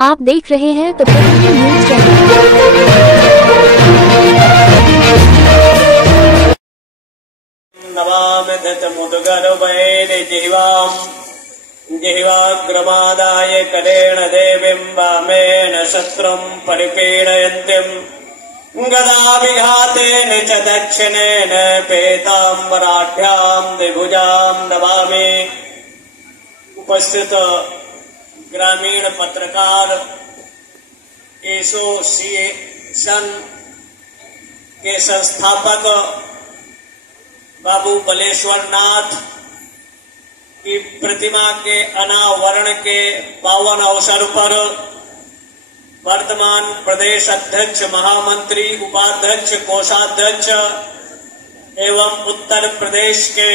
आप देख रहे हैं तो न्यूज चैनल। जिह्वाग्रमादाय करेण देवीं वामेन शस्त्रं परिपीडयन्तीं गदाभिघातेन च दक्षिणेन पीताम्बराढ्यां द्विभुजां नमामि। उपस्थित ग्रामीण पत्रकार एसोसिएशन के संस्थापक बाबू बलेश्वर नाथ की प्रतिमा के अनावरण के पावन अवसर पर वर्तमान प्रदेश अध्यक्ष, महामंत्री, उपाध्यक्ष, कोषाध्यक्ष एवं उत्तर प्रदेश के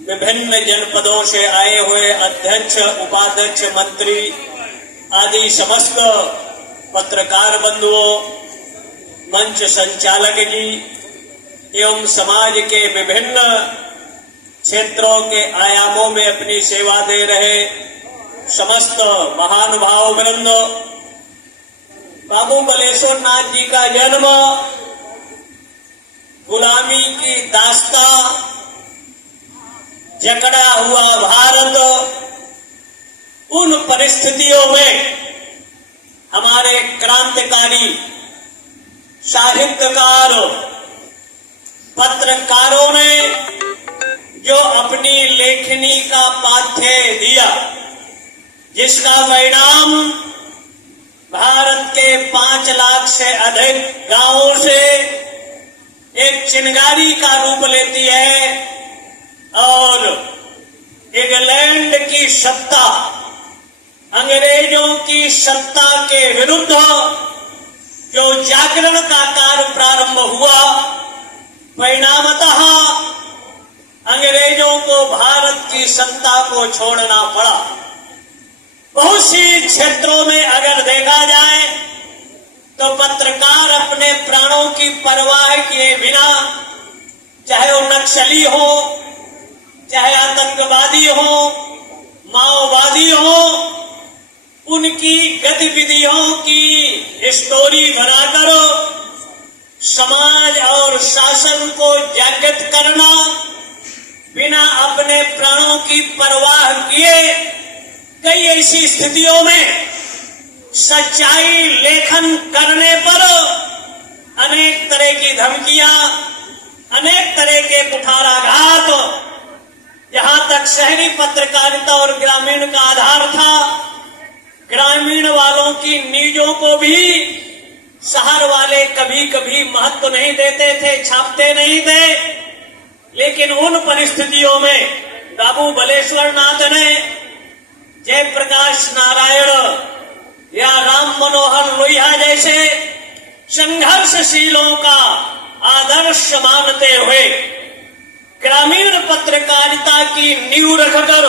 विभिन्न जनपदों से आए हुए अध्यक्ष, उपाध्यक्ष, मंत्री आदि समस्त पत्रकार बंधुओं, मंच संचालक जी एवं समाज के विभिन्न क्षेत्रों के आयामों में अपनी सेवा दे रहे समस्त महानुभाव वृंद, बाबू बलेश्वर नाथ जी का जन्म गुलामी की दास्ता, जकड़ा हुआ भारत, उन परिस्थितियों में हमारे क्रांतिकारी साहित्यकार पत्रकारों ने जो अपनी लेखनी का पाथ्य दिया, जिसका परिणाम भारत के 5 लाख से अधिक गांवों से एक चिंगारी का रूप लेती है और इंग्लैंड की सत्ता, अंग्रेजों की सत्ता के विरुद्ध जो जागरण का कार्य प्रारंभ हुआ, परिणामतः अंग्रेजों को भारत की सत्ता को छोड़ना पड़ा। बहुत सी क्षेत्रों में अगर देखा जाए तो पत्रकार अपने प्राणों की परवाह किए बिना, चाहे वो नक्सली हो, चाहे आतंकवादी हो, माओवादी हो, उनकी गतिविधियों की स्टोरी बनाकर समाज और शासन को जागृत करना, बिना अपने प्राणों की परवाह किए कई ऐसी स्थितियों में सच्चाई लेखन करने पर अनेक तरह की धमकियां, अनेक तरह के कुठाराघात, जहां तक शहरी पत्रकारिता और ग्रामीण का आधार था, ग्रामीण वालों की नीजों को भी शहर वाले कभी कभी महत्व नहीं देते थे, छापते नहीं थे। लेकिन उन परिस्थितियों में बाबू बलेश्वर नाथ ने जयप्रकाश नारायण या राम मनोहर लोहिया जैसे संघर्षशीलों का आदर्श मानते हुए ग्रामीण पत्रकारिता की नींव रखकर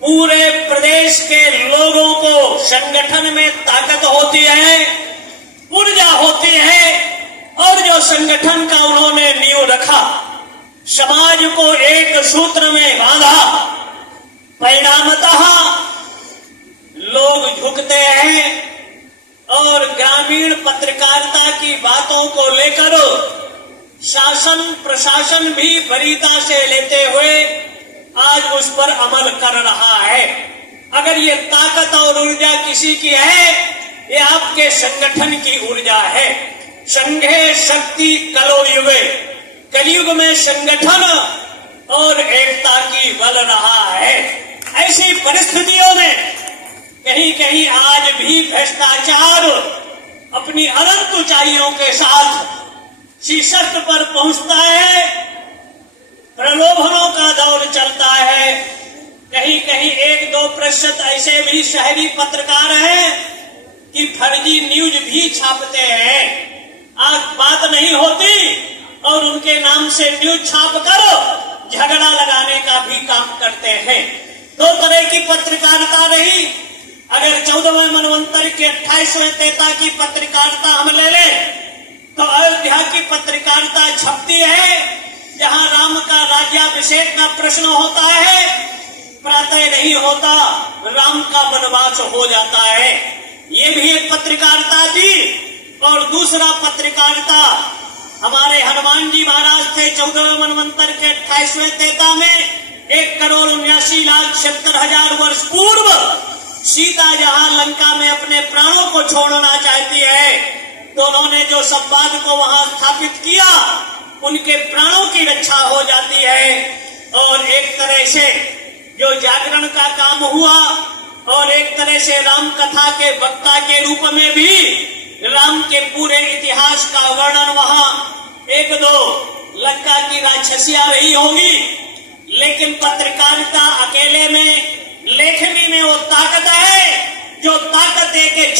पूरे प्रदेश के लोगों को संगठन में ताकत होती है, ऊर्जा होती है, और जो संगठन का उन्होंने नींव रखा, समाज को एक सूत्र में बांधा, परिणामतः लोग झुकते हैं और ग्रामीण पत्रकारिता की बातों को लेकर शासन प्रशासन भी वरीयता से लेते हुए आज उस पर अमल कर रहा है। अगर ये ताकत और ऊर्जा किसी की है, ये आपके संगठन की ऊर्जा है। संघे शक्ति कलो युगे, कलयुग में संगठन और एकता की बल रहा है। ऐसी परिस्थितियों में कहीं कहीं आज भी भ्रष्टाचार अपनी अनंत ऊंचाइयों के साथ शीर्ष पर पहुंचता है, प्रलोभनों का दौर चलता है। कहीं कहीं 1-2% ऐसे भी शहरी पत्रकार हैं कि फर्जी न्यूज भी छापते हैं। आज बात नहीं होती और उनके नाम से न्यूज छाप कर झगड़ा लगाने का भी काम करते हैं। 2 तरह की पत्रकारिता रही। अगर 14वें मनवंतर के 28वें तेता की पत्रकारिता हम ले लें तो अयोध्या की पत्रकारिता छपती है, जहां राम का राज्याभिषेक का प्रश्न होता है, प्रातः नहीं होता। राम का वनवास हो जाता है। ये भी एक पत्रकारिता थी। और दूसरा पत्रकारिता हमारे हनुमान जी महाराज थे 14वें मनवंतर के 28वें तेता में 1,79,70,000 वर्ष पूर्व सीता जहां लंका में अपने प्राणों को छोड़ना चाहती है तो उन्होंने जो संवाद को वहां स्थापित किया उनके प्राणों की रक्षा हो जाती है। और एक तरह से जो जागरण का काम हुआ और एक तरह से राम कथा के वक्ता के रूप में भी राम के पूरे इतिहास का वर्णन वहां एक दो लंका की राक्षसियां रही होगी, लेकिन पत्रकारिता अकेले में लेखनी में वो ताकत है जो ताकत एक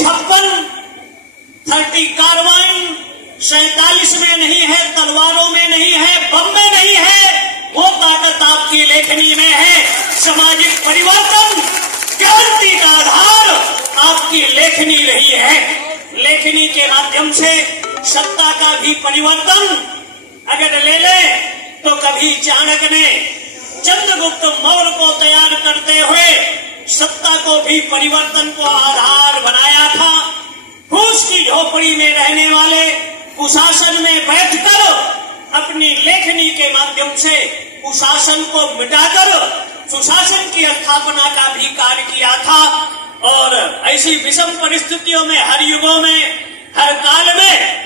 30 कार्बाइन 47 में नहीं है, तलवारों में नहीं है, बम में नहीं है, वो ताकत आपकी लेखनी में है। सामाजिक परिवर्तन क्रांति का आधार आपकी लेखनी रही है। लेखनी के माध्यम से सत्ता का भी परिवर्तन अगर ले ले तो कभी चाणक्य ने चंद्रगुप्त मौर्य को तैयार करते हुए सत्ता को भी परिवर्तन को आधार बनाया था। फूस की झोपड़ी में रहने वाले कुशासन में बैठकर अपनी लेखनी के माध्यम से कुशासन को मिटाकर सुशासन की स्थापना का भी कार्य किया था। और ऐसी विषम परिस्थितियों में हर युगों में हर काल में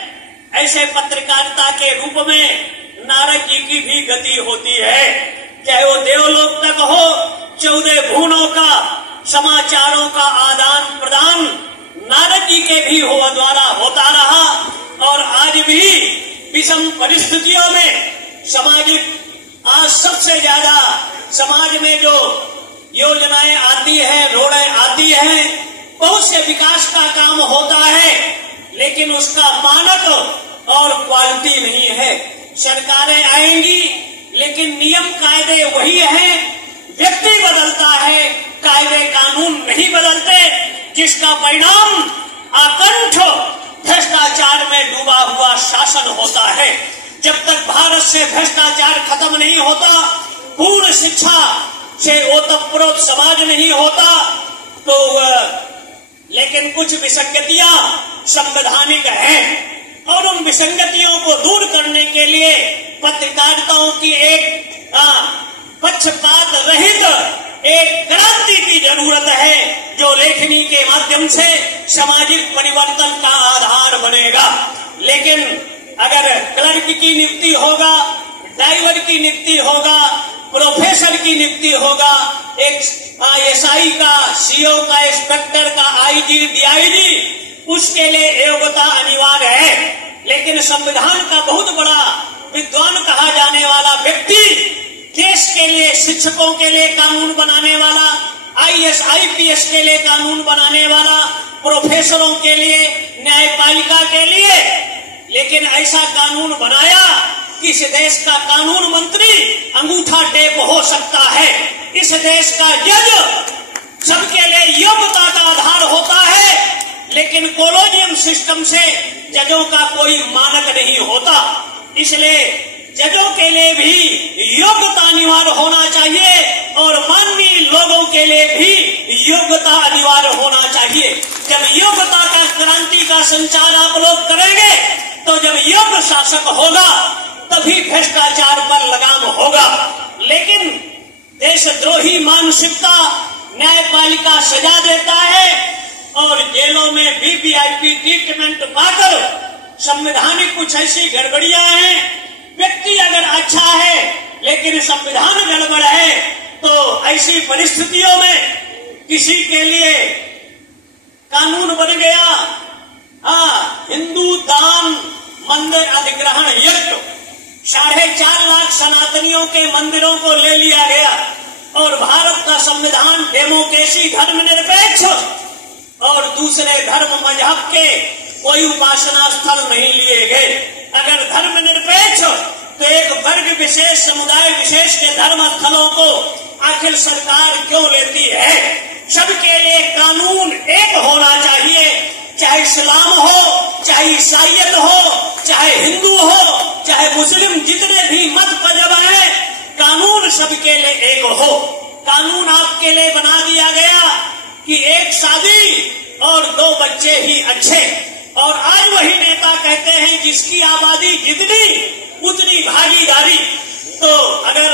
ऐसे पत्रकारिता के रूप में नारद जी की भी गति होती है। चाहे वो देवलोक तक हो, 14 भुवनों का समाचारों का आदान प्रदान नारद जी के भी हो द्वारा होता रहा। और आज भी विषम परिस्थितियों में सामाजिक आज सबसे ज्यादा समाज में जो योजनाएं आती है, रोडें आती है, बहुत से विकास का काम होता है, लेकिन उसका मानक और क्वालिटी नहीं है। सरकारें आएंगी लेकिन नियम कायदे वही है, व्यक्ति बदलता है, कायदे कानून नहीं बदलते, जिसका परिणाम आकंठ भ्रष्टाचार में डूबा हुआ शासन होता है। जब तक भारत से भ्रष्टाचार खत्म नहीं होता, पूर्ण शिक्षा से ओतप्रोत समाज नहीं होता तो लेकिन कुछ विसंगतियां संवैधानिक हैं और उन विसंगतियों को दूर करने के लिए पत्रकारिताओं की एक पक्षपात रहित एक क्रांति की जरूरत है जो लेखनी के माध्यम से सामाजिक परिवर्तन का आधार बनेगा। लेकिन अगर क्लर्क की नियुक्ति होगा, ड्राइवर की नियुक्ति होगा, प्रोफेसर की नियुक्ति होगा, एक एसआई का, सीओ का, इंस्पेक्टर का, आईजी, डीआईजी, उसके लिए योग्यता अनिवार्य है। लेकिन संविधान का बहुत बड़ा विद्वान कहा जाने वाला व्यक्ति, देश के लिए, शिक्षकों के लिए कानून बनाने वाला, आईएएस आईपीएस के लिए कानून बनाने वाला, प्रोफेसरों के लिए, न्यायपालिका के लिए, लेकिन ऐसा कानून बनाया कि इस देश का कानून मंत्री अंगूठा टेप हो सकता है। इस देश का जज सबके लिए योग्यता का आधार होता है, लेकिन कॉलोनियम सिस्टम से जजों का कोई मानक नहीं होता। इसलिए जजों के लिए भी योग्यता अनिवार्य होना चाहिए और माननीय लोगों के लिए भी योग्यता अनिवार्य होना चाहिए। जब योग्यता का क्रांति का संचार आप लोग करेंगे तो जब योग्य शासक होगा तभी भ्रष्टाचार पर लगाम होगा। लेकिन देशद्रोही मानसिकता न्यायपालिका सजा देता है और जेलों में वीवीआईपी ट्रीटमेंट पाकर संवैधानिक कुछ ऐसी गड़बड़ियां हैं। व्यक्ति अगर अच्छा है लेकिन संविधान गड़बड़ है तो ऐसी परिस्थितियों में किसी के लिए कानून बन गया हिंदू दान मंदिर अधिग्रहण यज्ञ, 4.5 लाख सनातनियों के मंदिरों को ले लिया गया और भारत का संविधान डेमोक्रेसी, धर्मनिरपेक्ष और दूसरे धर्म मजहब के कोई उपासना स्थल नहीं लिए गए। अगर धर्मनिरपेक्ष तो एक वर्ग विशेष, समुदाय विशेष के धर्म स्थलों को आखिर सरकार क्यों लेती है? सबके लिए कानून एक होना चाहिए, चाहे इस्लाम हो, चाहे ईसाइयत हो, चाहे हिंदू हो, चाहे मुस्लिम, जितने भी मत मजहब हैं, कानून सबके लिए एक हो। कानून आपके लिए बना दिया गया कि एक शादी और 2 बच्चे ही अच्छे। और आज वही नेता कहते हैं जिसकी आबादी जितनी उतनी भागीदारी। तो अगर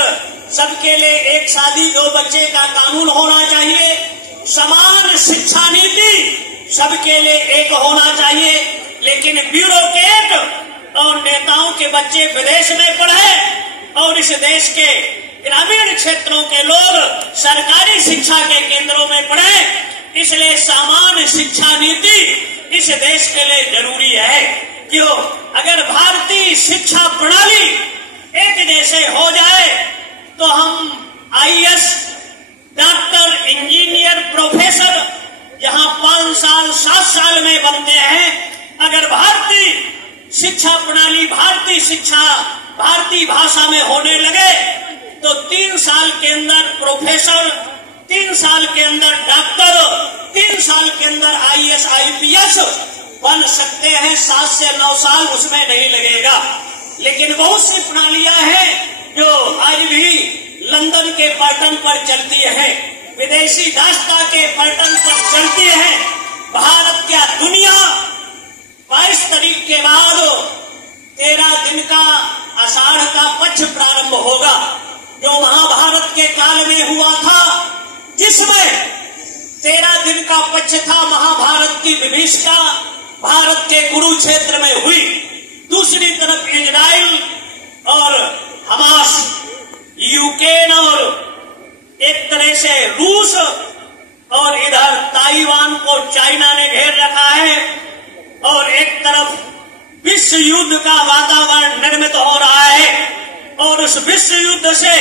सबके लिए एक शादी 2 बच्चे का कानून होना चाहिए, समान शिक्षा नीति सबके लिए एक होना चाहिए, लेकिन ब्यूरोक्रेट और नेताओं के बच्चे विदेश में पढ़े और इस देश के ग्रामीण क्षेत्रों के लोग सरकारी शिक्षा के केंद्रों में पढ़े। इसलिए समान शिक्षा नीति इस देश के लिए जरूरी है। क्यों? अगर भारतीय शिक्षा प्रणाली एक जैसे हो जाए तो हम आईएएस, डॉक्टर, इंजीनियर, प्रोफेसर जहां 5 साल 7 साल में बनते हैं, अगर भारतीय शिक्षा प्रणाली, भारतीय शिक्षा भारतीय भाषा में होने लगे तो 3 साल के अंदर प्रोफेसर, 3 साल के अंदर डॉक्टर, 3 साल के अंदर आईएएस, आईपीएस बन सकते हैं। 7 से 9 साल उसमें नहीं लगेगा। लेकिन बहुत सी प्रणालियां हैं जो आज भी लंदन के पैटर्न पर चलती है, विदेशी दास्ता के पैटर्न पर चलती है। भारत क्या दुनिया 22 तारीख के बाद 13 दिन का आषाढ़ का पक्ष प्रारंभ होगा, जो महाभारत के काल में हुआ था, जिसमें 13 दिन का पक्ष था। महाभारत की विभीषिका भारत के कुरुक्षेत्र में हुई। दूसरी तरफ इजराइल और हमास, यूक्रेन और एक तरह से रूस, और इधर ताइवान को चाइना ने घेर रखा है। और एक तरफ विश्व युद्ध का वातावरण निर्मित हो रहा है और उस विश्व युद्ध से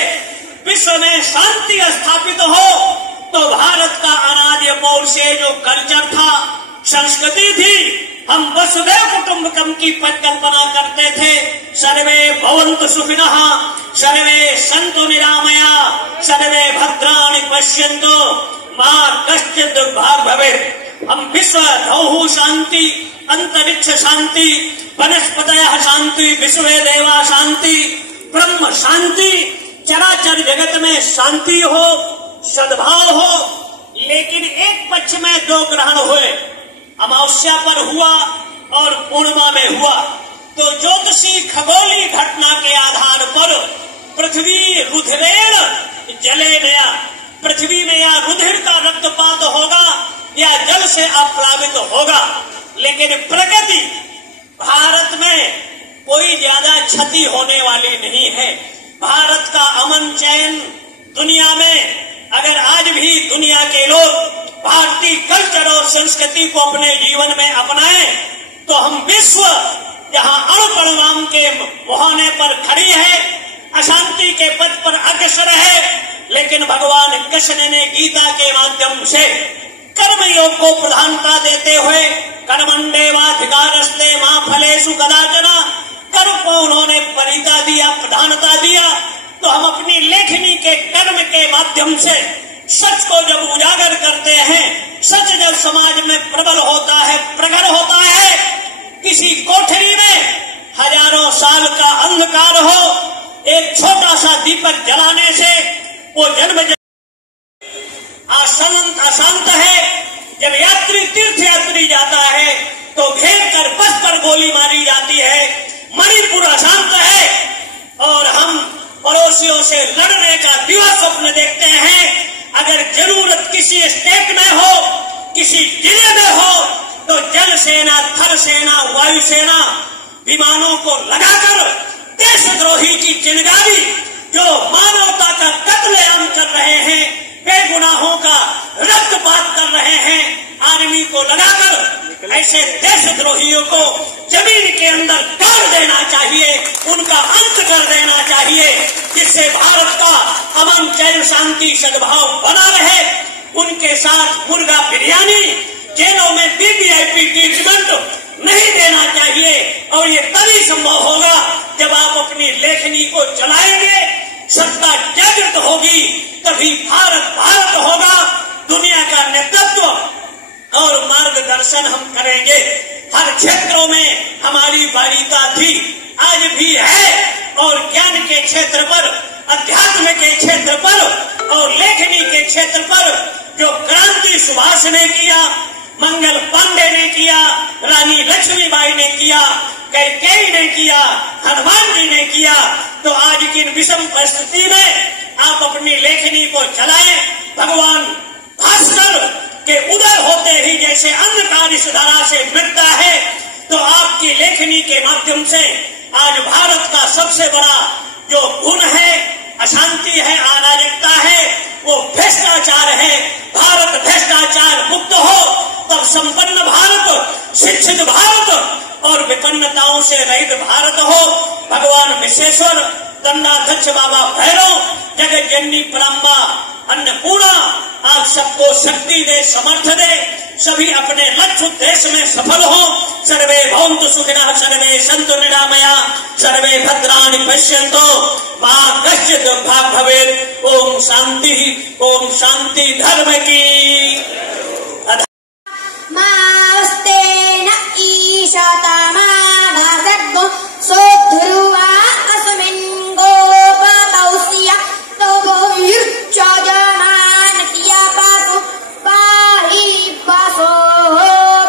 विश्व में शांति स्थापित हो तो भारत का अनार्य मूल से जो कल्चर था, संस्कृति थी, हम वसुधैव कुटुंबकम की परिकल्पना करते थे। सर्वे भवन्तु सुखिनः, सर्वे सन्तु निरामया, सर्वे भद्राणि पश्यन्तु, मा कश्चित् दुर्भाग् भवेत्। हम विश्व धौः शांति, अंतरिक्ष शांति, वनस्पतयः शांति, विश्वे देवा शांति, ब्रह्म शांति, चराचर जगत में शांति हो, सद्भाव हो। लेकिन एक पक्ष में 2 ग्रहण हुए, अमावस्या पर हुआ और पूर्णिमा में हुआ। तो ज्योतिषी खगोलीय घटना के आधार पर पृथ्वी रुधिरेण जले नया, पृथ्वी में या रुधिर का रक्तपात होगा या जल से अप्लावित होगा। लेकिन प्रकृति भारत में कोई ज्यादा क्षति होने वाली नहीं है। भारत का अमन चैन दुनिया में, अगर आज भी दुनिया के लोग भारतीय कल्चर और संस्कृति को अपने जीवन में अपनाएं तो हम विश्व जहां अणुपरमाणु के मुहाने पर खड़ी है, अशांति के पथ पर अग्रसर है। लेकिन भगवान कृष्ण ने गीता के माध्यम से कर्म योग को प्रधानता देते हुए कर्मण्येवाधिकारस्ते मा फलेषु कदाचन, कर्म को उन्होंने परिता दिया, प्रधानता दिया। तो हम अपनी लेखनी के कर्म के माध्यम से सच को जब उजागर करते हैं, सच जब समाज में प्रबल होता है, प्रगट होता है, किसी कोठरी में हजारों साल का अंधकार हो, एक छोटा सा दीपक जलाने से वो जन्म अशांत है। जब यात्री तीर्थ यात्री जाता है तो घेर कर बस पर गोली मारी जाती है। मणिपुर अशांत है और हम पड़ोसियों से लड़ने का दिवस स्वप्न देखते हैं। अगर जरूरत किसी स्टेट में हो, किसी जिले में हो, तो जल सेना, थल सेना, वायु सेना विमानों को लगाकर देशद्रोही की चिंगारी जो मानवता का कत्लेआम कर रहे हैं, बेगुनाहों का रक्तपात कर रहे हैं, आर्मी को लगाकर ऐसे देशद्रोहियों को जमीन के अंदर गाड़ देना चाहिए, उनका अंत कर देना चाहिए, जिससे भारत का अमन चैन शांति सद्भाव बना रहे। उनके साथ मुर्गा बिरयानी, जेलों में वीवीआईपी ट्रीटमेंट नहीं देना चाहिए। और ये तभी संभव होगा जब आप अपनी लेखनी को चलाएंगे, सत्ता जागृत होगी, तभी भारत भारत होगा। दुनिया का नेतृत्व और मार्गदर्शन हम करेंगे। हर क्षेत्रों में हमारी बारीता थी, आज भी है, और ज्ञान के क्षेत्र पर अध्यात्म के क्षेत्र पर और लेखनी के क्षेत्र पर जो क्रांति सुभाष ने किया, मंगल पांडे ने किया, रानी लक्ष्मीबाई ने किया, कैकेयी ने किया, हनुमान जी ने किया, तो आज की विषम परिस्थिति में आप अपनी लेखनी को चलाएं। भगवान भास्कर के उदय होते ही जैसे अंधकार इस धरा से मिटता है, तो आपकी लेखनी के माध्यम से आज भारत का सबसे बड़ा जो गुण है, अशांति है, अराजकता है, वो भ्रष्टाचार है। भारत भ्रष्टाचार मुक्त हो तब संपन्न भारत, शिक्षित भारत और विपन्नताओं से रहित भारत हो। भगवान विश्वेश्वर, दंडाध्यक्ष बाबा भैरव, जगत जननी पराम्बा अन्नपूर्णा आप सबको शक्ति दे, समर्थ दे, सभी अपने लक्ष्य उद्देश्य में सफल हो। सर्वे भवन्तु सुखिनः, सर्वे सन्तु निरामया, सर्वे भद्राणि पश्यन्तु मा कश्चित् दुर्भाग् भवेत्। ओम शांति, ओम शांति। धर्म की मास्तेन ईशता माघसद्गो सोद्धुरुवा अस्मिन् गोपतौस्या तवो युच्चजमानतिया पासो पाहि पासो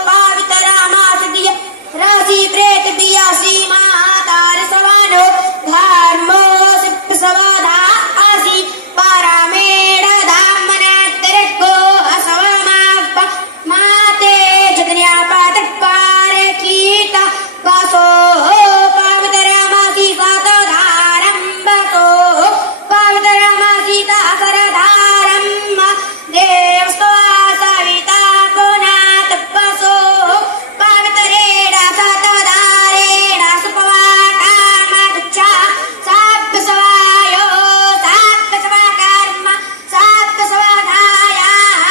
पावितरामासदिय राशि प्रेत बियासी मातार सवानो धर्मो सिप्सवाधा आसी पारामेण धामनातरको असवमाप माते जतन्या पातक पारे कीता वासो पावितरामासी सातो धारम्बतो पावितरामासी तासरधारम्म देवस्त्वा सविता पुनात पसो पावितरेण सतधारेण सुपवाकामगच्छा साप्तसवायो साप्तसवाकर्म साप्तसवाधायाः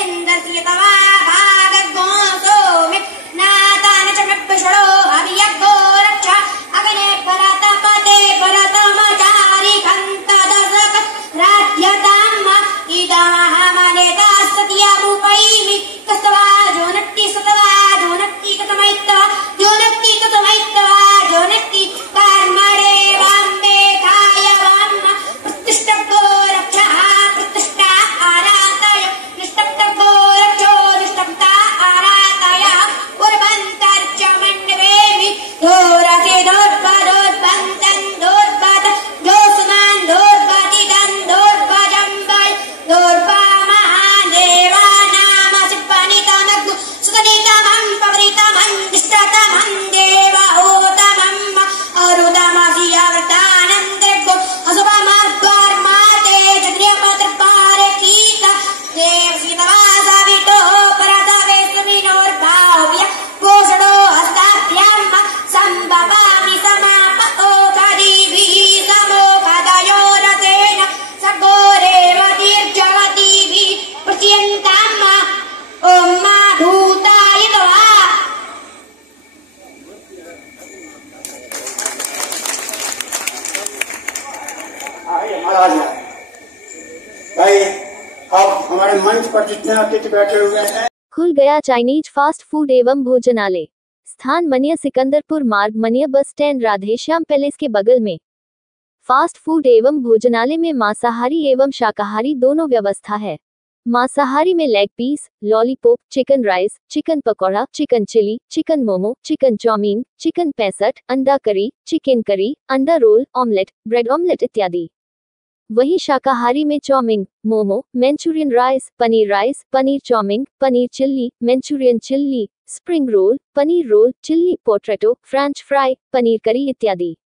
इन्द्रस्यतवा भागगोसो मे नातान च नभ्यषडो अभियज्ञो रक्षा अग्ने भरतपते भरतमचारी खन्तदशक राज्यताम् इदमहमनेतास्ततिया रूपैमि कस्तवा जोनक्ति सतवा जोनक्ति कतमैत्तवा जोनक्ति कतमैत्तवा जोनक्ति कर्मणे वाम्मे कायवान्न प्रतिष्ठको रक्षा प्रतिष्ठा आरातय निष्ठप्तको रक्षो निष्ठप्ता आरातय उर्वन्तर्च मण्डवेमि दोरके दोर्बदोर्बन्तं दोर्बद जोसुमान् दोर्बदिगं दोर्बजम्बै दोर्बामहादेवानामसिपनितमग्गु सुतनितमं पवरितमं दिष्टतमं देवहोतमम् अरुतमसियवृतानन्द्रग्गु अशुभमद्वर्माते जग्र्यपत्रपारे कीता देवसीतवासवितो परतवेस्मिनोर्भाव्य पोषणो हस्ताभ्याम् सम्भवामि समापओकरीभिः समोपदयोरतेन सगोरेव दीर्घवतीभिः प्रत्यन्ताम् ॐ मा भूताय तवा। महाराज भाई, अब हमारे मंच पर जितने अतिथि बैठे हुए हैं, खुल गया चाइनीज फास्ट फूड एवं भोजनालय। स्थान मनिया सिकंदरपुर मार्ग, मनिया बस स्टैंड, राधेश्याम पैलेस के बगल में। फास्ट फूड एवं भोजनालय में मांसाहारी एवं शाकाहारी दोनों व्यवस्था है। मांसाहारी में leg piece, lollipop, chicken rice, chicken pakora, chicken chilli, chicken momo, chicken chow mein, chicken 65, अंडा करी, चिकन करी, अंडा रोल, ऑमलेट, ब्रेड ऑमलेट इत्यादि। वहीं शाकाहारी में chow mein, momo, Manchurian rice, paneer chow mein, paneer chilli, Manchurian chilli, spring roll, paneer roll, chilli potato, French fry, paneer curry इत्यादि।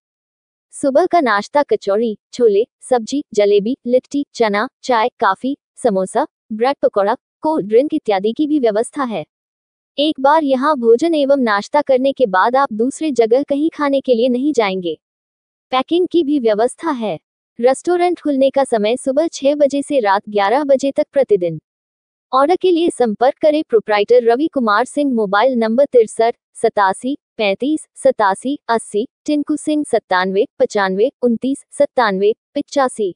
सुबह का नाश्ता कचौड़ी, छोले, सब्जी, जलेबी, लिट्टी, चना, चाय, काफी, samosa, bread pakora, cold drink इत्यादि की भी व्यवस्था है। एक बार यहाँ भोजन एवं नाश्ता करने के बाद आप दूसरे जगह कहीं खाने के लिए नहीं जाएंगे। पैकिंग की भी व्यवस्था है। रेस्टोरेंट खुलने का समय सुबह 6 बजे से रात 11 बजे तक प्रतिदिन। ऑर्डर के लिए संपर्क करें proprietor Ravi Kumar Singh, mobile number 63 87 35 87 80, Tinku Singh 97 95 29 97 85।